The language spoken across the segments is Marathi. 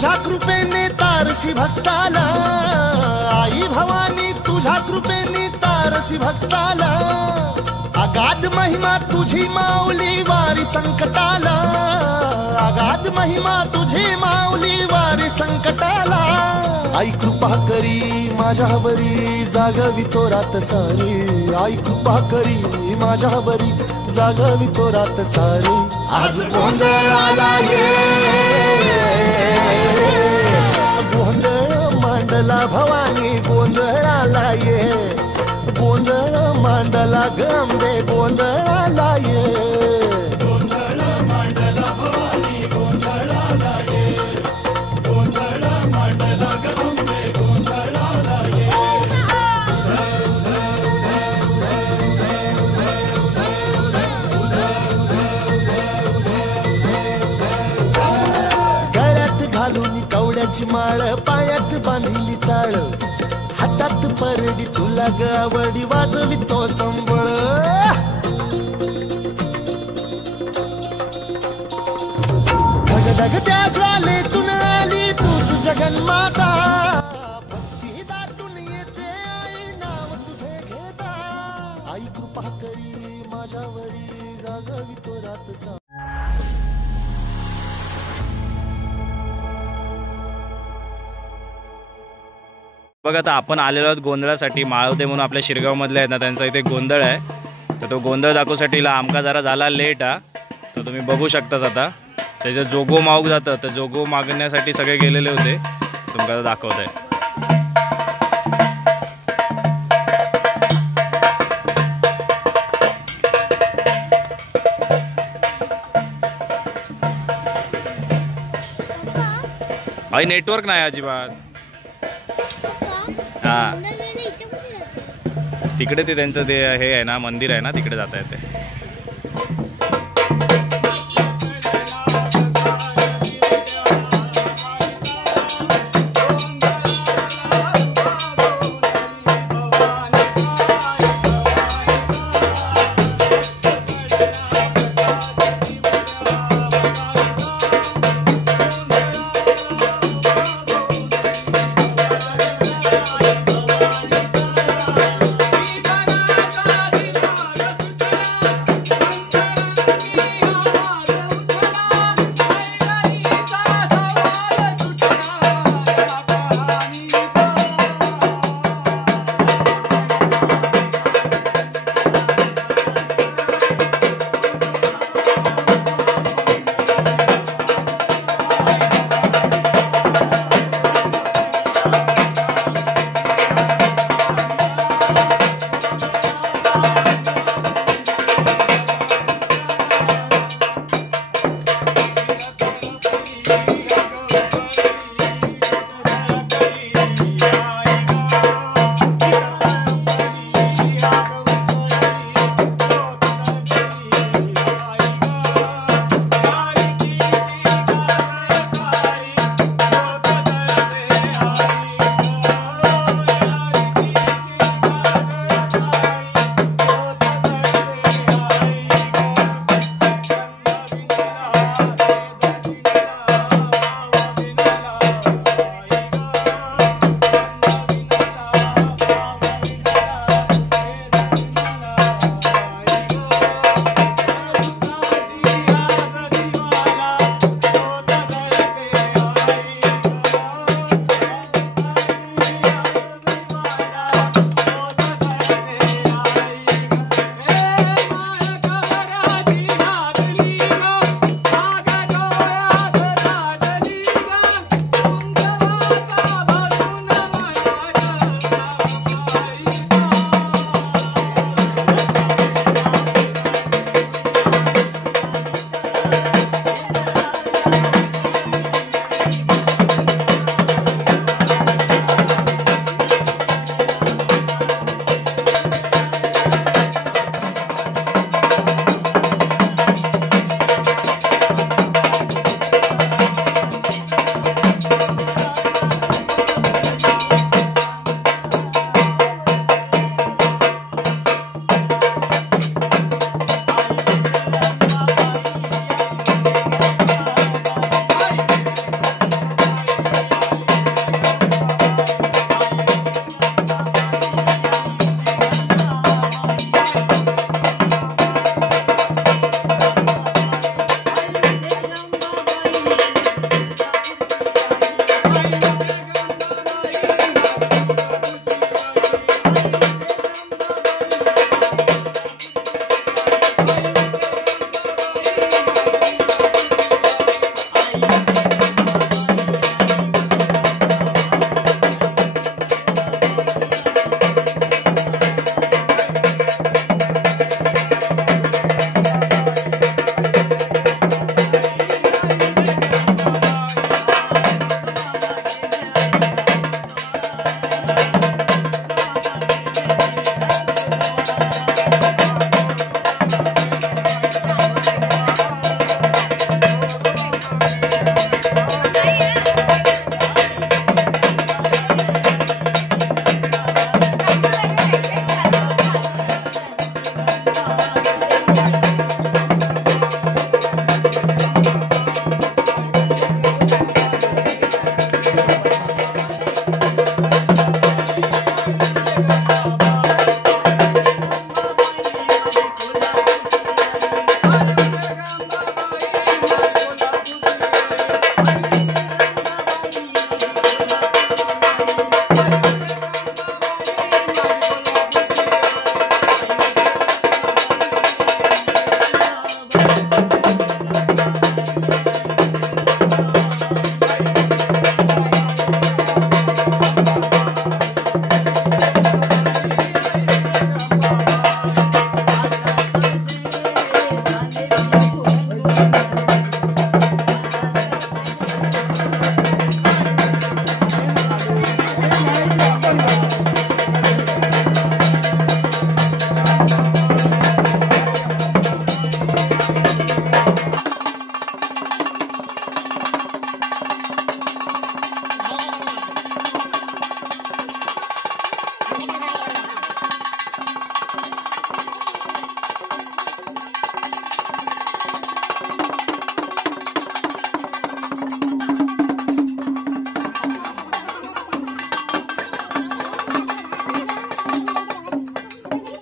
तुझ्या कृपेने तारसी भक्ताला, आई भवानी तुझ्या कृपेने तारसी भक्ताला, अगाध महिमा तुझी माऊली वारी संकटाला, अगाध महिमा तुझी माऊली वारी संकटाला, आई कृपा करी माझ्यावरी जागवी तो रात सारी, आई कृपा करी माझ्यावरी जागवी तो रात सारी, आज गोंधळाला ये गोंधळ मांडला भवानी गोंधळाला ये, गोंधळ मांडला गंबे गोंधळाला ये, गोंधळ मांडला भवानी गोंधळाला ये, गोंधळ मांडला गंबे गोंधळाला ये, गळ्यात घालून कवड्याची माळ, पायात बांधिली चाळ, हातात परडी तुला गावडी वाजवी तो संबळ, ढगढग त्या ज्वालेतून आली तूच जगन्माता, भक्ती दाटून येते आई नाव तुझे घेता, आई कृपा करी माझ्यावरी जागवी तो रात सा. बघा आता आपण आलेलो आहोत गोंधळासाठी. माळवदे म्हणून आपल्या शिरगाव मधले आहेत ना, त्यांचा इथे गोंधळ आहे. तर तो गोंधळ दाखवसाठी आमका जरा झाला लेट हा. तर तुम्ही बघू शकताच आता त्याचे जोगो माग जातं. तर जोगो मागण्यासाठी सगळे गेलेले होते. तुमका आता दाखवत आहे. आई नेटवर्क नाही अजिबात. हा तिकडे ते त्यांचं ते हे आहे ना, मंदिर आहे ना, तिकडे जाता येते.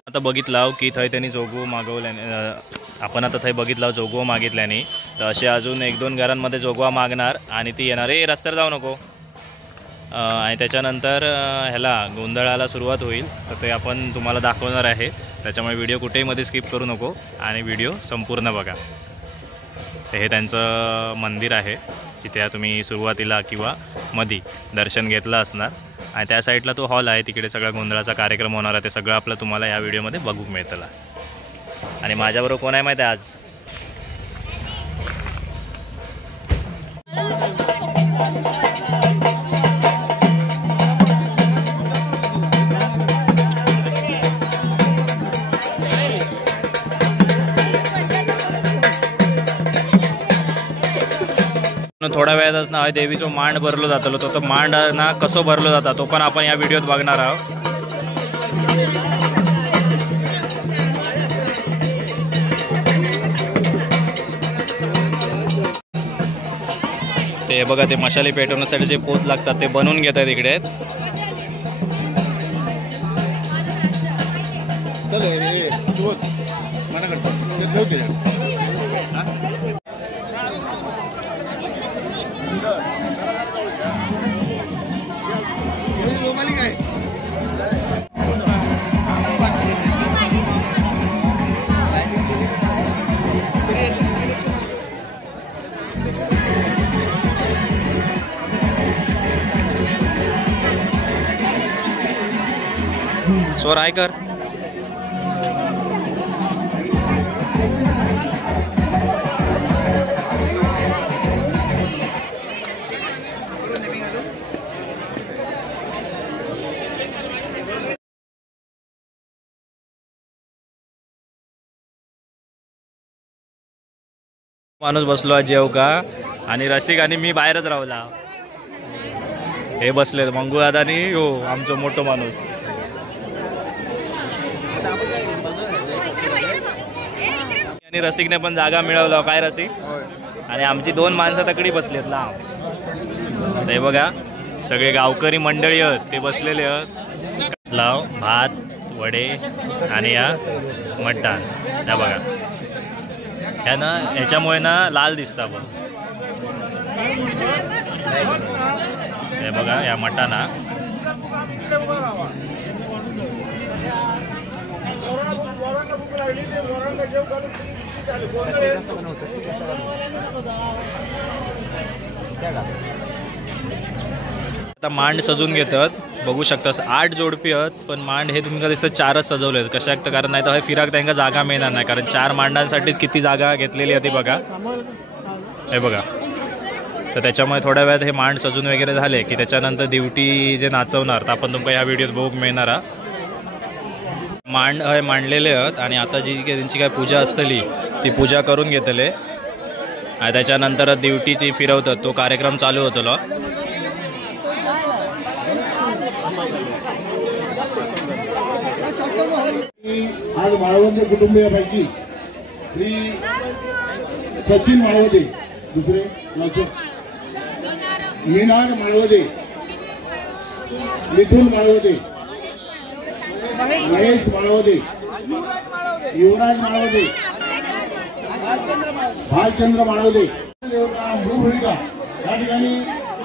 आता बघितला की थंय त्यांनी जोगवो मागवल्याने आपण आता थंय बघितला जोगवो मागितल्याने तर असे अजून 1-2 घरांमध्ये जोगवा मागणार आणि ती येणार रस्त्यावर जाऊ नको आणि त्याच्यानंतर ह्याला गोंधळाला सुरुवात होईल तर ते आपण तुम्हाला दाखवणार आहे त्याच्यामुळे व्हिडिओ कुठेही मध्ये स्किप करू नको आणि व्हिडिओ संपूर्ण बघा. हे त्यांचं मंदिर आहे जिथे तुम्ही सुरुवातीला किंवा मध्ये दर्शन घेतलं असणार आणि त्या साईडला तो हॉल आहे तिकडे सगळा गोंधळाचा कार्यक्रम होणार आहे ते सगळं आपलं तुम्हाला या व्हिडिओमध्ये बघू मिळतं. आणि माझ्याबरोबर कोण आहे माहिती आहे आज थोड्या वेळातच ना देवीचो मांड भरलो जातलो तो मांड ना कसो भरलो जाता तो पण आपण या व्हिडिओत बघणार आहोत. ते बघा ते मशाली पेटवण्यासाठी जे पोत लागतात ते बनवून घेतात इकडे. सो रायकर माणूस बसलो आहे जेव का आणि रसिक आणि मी बाहेरच राहला हे बसले मंगू दादा आणि हो आमचा मोठो माणूस आणि रसिकने पण जागा मिळवला काय रसिक आणि आमची 2 माणसं तकडी बसलेत लाव हे बघा सगळे गावकरी मंडळी आहेत ते बसलेले आहेत लाव भात वडे आणि या मटण त्या बघा ह्या ना ह्याच्यामुळे ना लाल दिसता बघ हे बघा या मटणा आता मांड सजून घेतात बघू शकता 8 जोडपी आहेत पण मांड हे तुम्ही दिसतं 4च सजवले आहेत कशा कारण नाही तर हे फिराक त्यांना जागा मिळणार नाही कारण 4 मांडांसाठीच किती जागा घेतलेली आहे ती बघा हे बघा. तर त्याच्यामुळे थोड्या वेळात हे मांड सजून वगैरे झाले की त्याच्यानंतर दिवटी जे नाचवणार तर आपण तुमका ह्या व्हिडिओत बघू मिळणार. मांड हे मांडलेले आहेत आणि आता जी त्यांची काय पूजा असतली ती पूजा करून घेतले आणि त्याच्यानंतर दिवटीची फिरवतात तो कार्यक्रम चालू होतो. आज माळवंत कुटुंबियापैकी श्री सचिन माळवदे दुसरे मीनाग माळवदे मिथुन माळवदे महेश माळवदे युवराज माळवदे भालचंद्र माळवदे भूमिका या ठिकाणी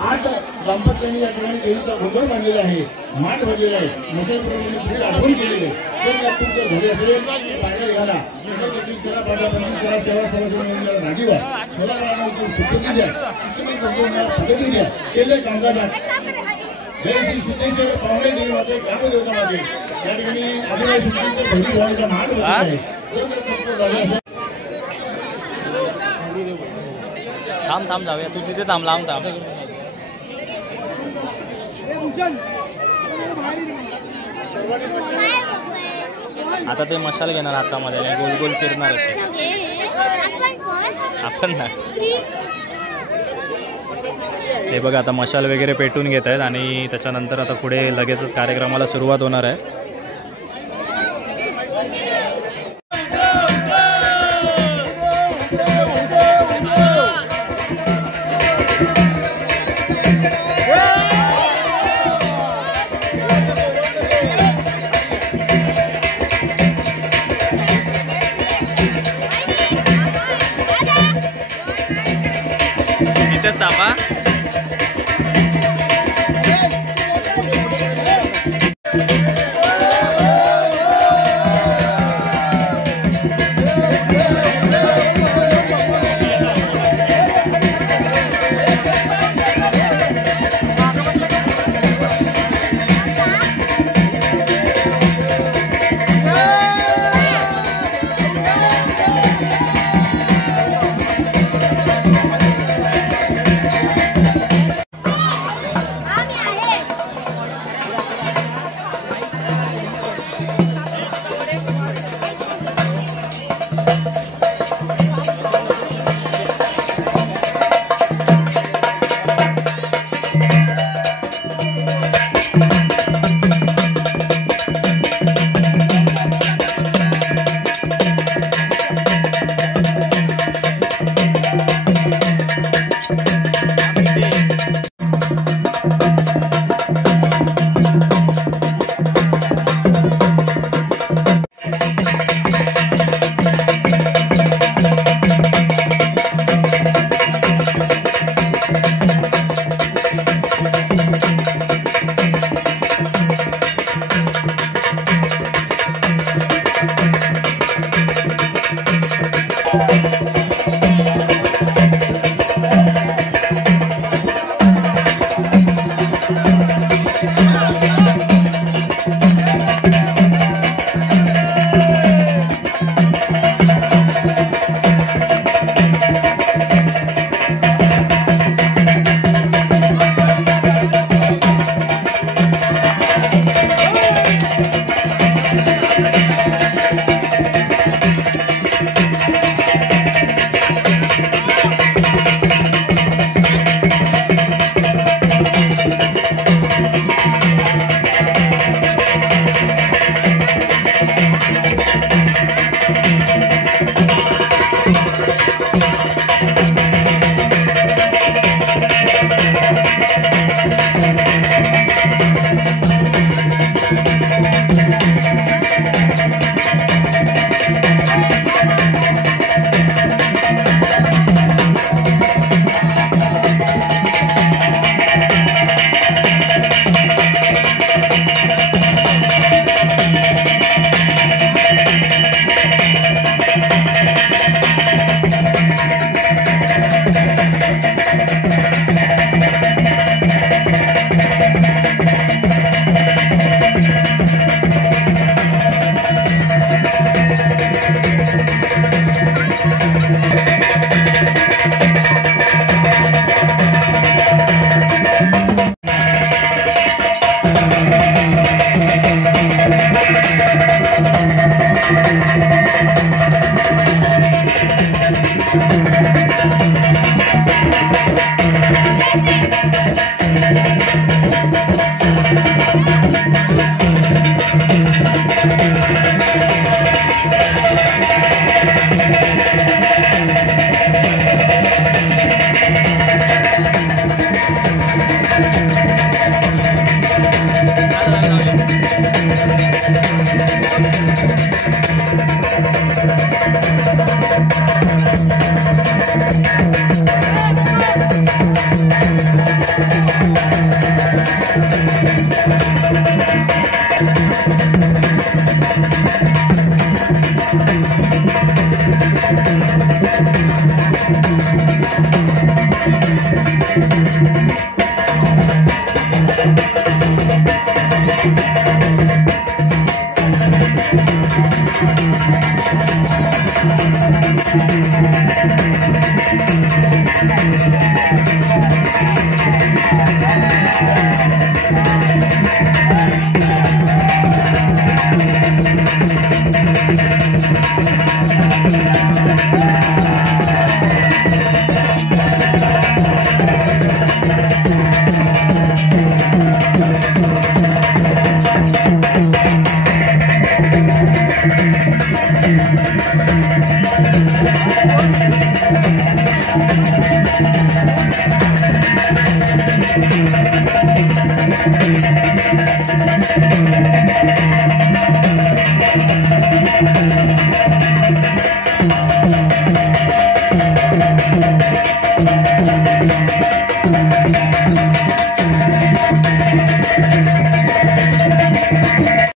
8 दाम्पत्यांनी या ठिकाणी देवीचा गोंधळ बांधलेला आहे माठ भरलेला आहे मोठ्या आठवण केलेले तुमचं घरी असेल पाणी घाला राजीवा सोळा सुपती द्या शिक्षण पद्धती द्या केले कामगार जय श्री सिद्धेश्वर पावणे देवी माते ग्रामदेवता माते या ठिकाणी आदिवासी घरी व्हायचा माठ भरलेला आहे थांब थांब जाऊया तू तिथे थांब लांब थांब आता ते मशाल घेणार हातामध्ये गोल गोल फिरणार असे आपण ना हे बघा आता मशाल वगैरे पेटून घेत आहेत आणि त्याच्यानंतर आता पुढे लगेचच कार्यक्रमाला सुरुवात होणार आहे.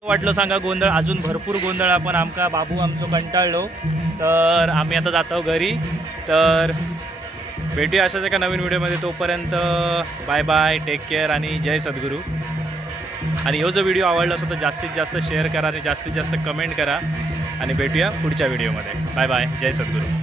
वाटलं सांगा गोंधळ अजून भरपूर गोंधळ आपण आमका बाबू आमचो कंटाळलो तर आम्ही आता जातो घरी तर भेटूया अशाच एका नवीन व्हिडिओमध्ये तोपर्यंत बाय बाय टेक केअर आणि जय सद्गुरू आणि ह्यो जो व्हिडिओ आवडला असेल तर जास्तीत जास्त शेअर करा आणि जास्तीत जास्त कमेंट करा आणि भेटूया पुढच्या व्हिडिओमध्ये बाय बाय जय सद्गुरू.